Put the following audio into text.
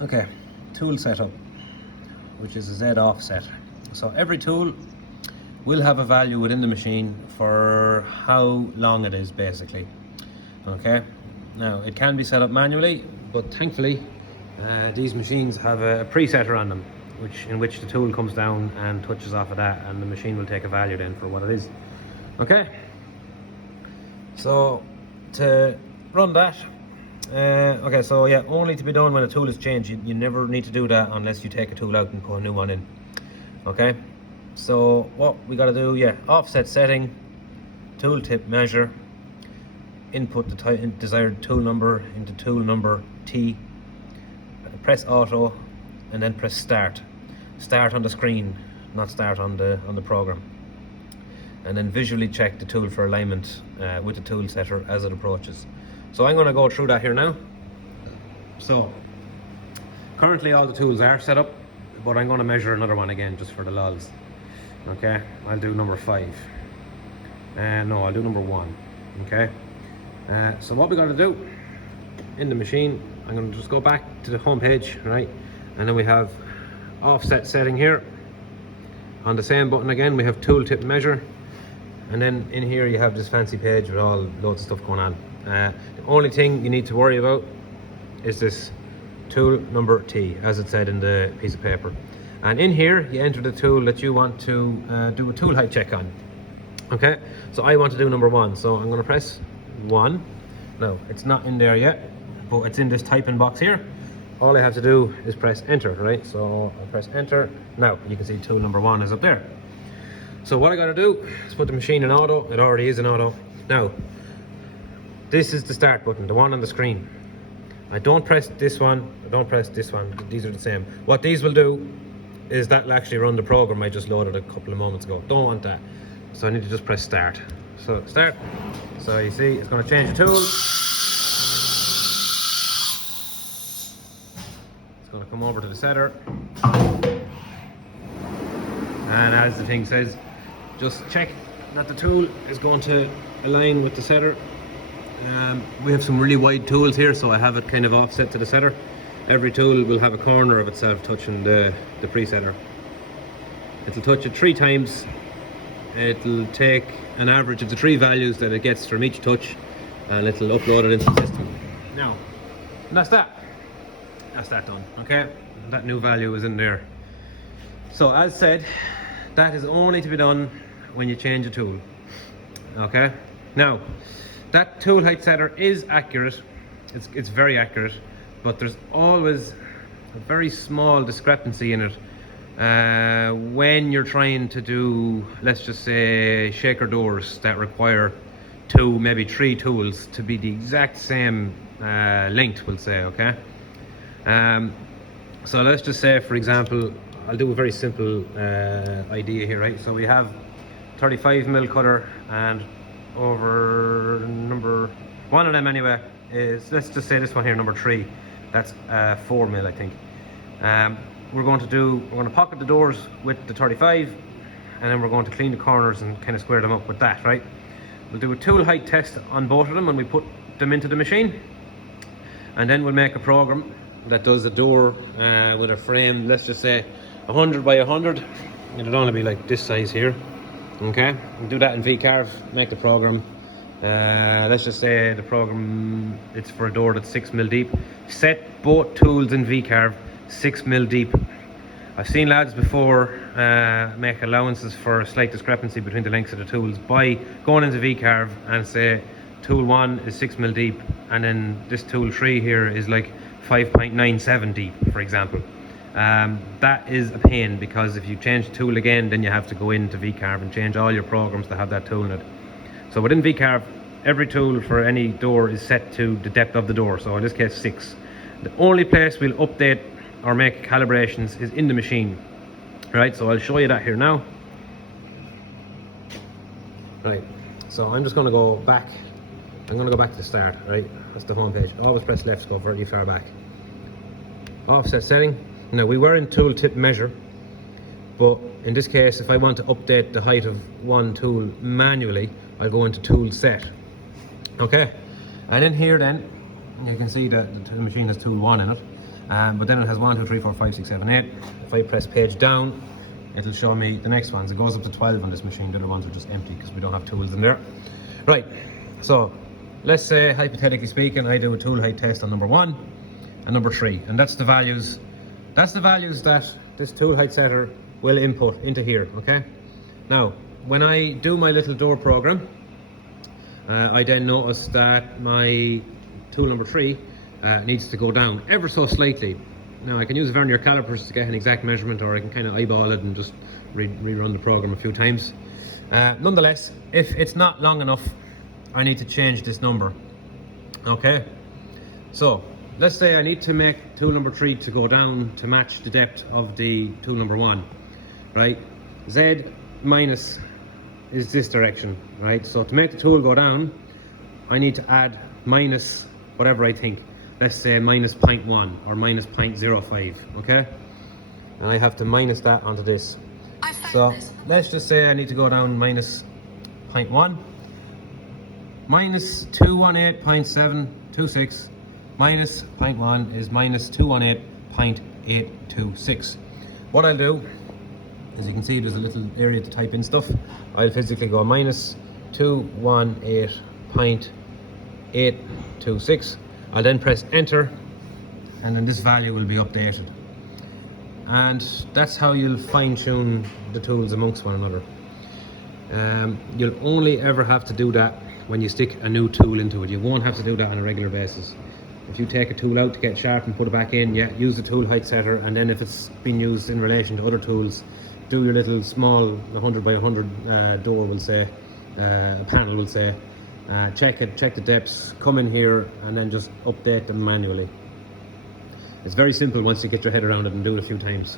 Okay, tool setup, which is a Z offset. So every tool will have a value within the machine for how long it is, basically. Okay, now it can be set up manually, but thankfully these machines have a presetter on them, in which the tool comes down and touches off of that, and the machine will take a value then for what it is. Okay, so to run that, okay, so yeah, only to be done when a tool is changed. You never need to do that unless you take a tool out and put a new one in. Okay, so what we got to do, yeah, offset setting, tool tip measure, input the desired tool number into tool number T, press auto, and then press start. Start on the screen, not start on the program. And then visually check the tool for alignment with the tool setter as it approaches. So I'm going to go through that here now. So currently all the tools are set up, but I'm going to measure another one again just for the lols. Okay, I'll do number 5. No, I'll do number 1. Okay, so what we got to do in the machine, I'm going to just go back to the home page, right? And then we have offset setting here. On the same button again, we have tool tip measure. And then in here you have this fancy page with all loads of stuff going on. The only thing you need to worry about is this tool number T, as it said in the piece of paper. And in here you enter the tool that you want to do a tool height check on. Okay, so I want to do number 1, so I'm going to press 1. No, it's not in there yet, but it's in this typing box here. All I have to do is press enter, right? So I press enter. Now you can see tool number 1 is up there. So what I got to do is put the machine in auto. It already is in auto. Now, this is the start button, the one on the screen. I don't press this one, I don't press this one. These are the same. What these will do is that will actually run the program I just loaded a couple of moments ago. Don't want that. So I need to just press start. So start. So you see it's going to change the tool. It's going to come over to the setter. And as the thing says, just check that the tool is going to align with the setter. We have some really wide tools here, so I have it kind of offset to the setter. Every tool will have a corner of itself touching the presetter. It'll touch it 3 times. It'll take an average of the 3 values that it gets from each touch, and it'll upload it into the system. Now, and that's that. That's that done. Okay, and that new value is in there. So as said, that is only to be done when you change a tool. Okay, now that tool height setter is accurate. It's very accurate, but there's always a very small discrepancy in it when you're trying to do, let's just say, shaker doors that require 2, maybe 3 tools to be the exact same length, we'll say. Okay, so let's just say, for example, I'll do a very simple idea here, right? So we have 35mm cutter, and over number 1 of them anyway is, let's just say this one here, number 3. That's 4mm, I think. We're going to pocket the doors with the 35, and then we're going to clean the corners and kind of square them up with that, right? We'll do a tool height test on both of them when we put them into the machine, and then we'll make a program that does a door with a frame, let's just say 100 by 100. It'll only be like this size here. Okay, we'll do that in VCarve, make the program. Let's just say the program, it's for a door that's 6mm deep. Set both tools in VCarve 6mm deep. I've seen lads before make allowances for a slight discrepancy between the lengths of the tools by going into VCarve and say tool 1 is 6mm deep, and then this tool 3 here is like 5.97 deep, for example. That is a pain, because if you change the tool again, then you have to go into VCarve and change all your programs to have that tool in it. So within VCarve, every tool for any door is set to the depth of the door, so in this case 6. The only place we'll update or make calibrations is in the machine. Right, so I'll show you that here now. Right, so I'm just going to go back. I'm going to go back to the start, right? That's the home page. Always press left to go very far back. Offset setting. Now, we were in tool tip measure, but in this case, if I want to update the height of one tool manually, I'll go into tool set. Okay, and in here then, you can see that the machine has tool 1 in it. But then it has 1, 2, 3, 4, 5, 6, 7, 8. If I press page down, it'll show me the next ones. It goes up to 12 on this machine. The other ones are just empty because we don't have tools in there. Right, so let's say, hypothetically speaking, I do a tool height test on number 1 and number 3, and that's the values. That's the values that this tool height setter will input into here. Okay. Now, when I do my little door program, I then notice that my tool number 3 needs to go down ever so slightly. Now I can use vernier calipers to get an exact measurement, or I can kind of eyeball it and just rerun the program a few times. Nonetheless, if it's not long enough, I need to change this number. Okay, so let's say I need to make tool number 3 to go down to match the depth of the tool number 1, right? Z minus is this direction, right? So to make the tool go down, I need to add minus whatever I think. Let's say minus 0.1 or minus 0.05, okay? And I have to minus that onto this. So let's just say I need to go down minus 0.1. Minus 218.726 minus 0.1 is minus 218.826. What I'll do, as you can see, there's a little area to type in stuff. I'll physically go minus 218.826. I'll then press enter, and then this value will be updated. And that's how you'll fine tune the tools amongst one another. You'll only ever have to do that when you stick a new tool into it. You won't have to do that on a regular basis. If you take a tool out to get sharp and put it back in, yeah, use the tool height setter, and then if it's been used in relation to other tools, do your little small 100 by 100 door, will say, a panel will say, check it, check the depths, come in here and then just update them manually. It's very simple once you get your head around it and do it a few times.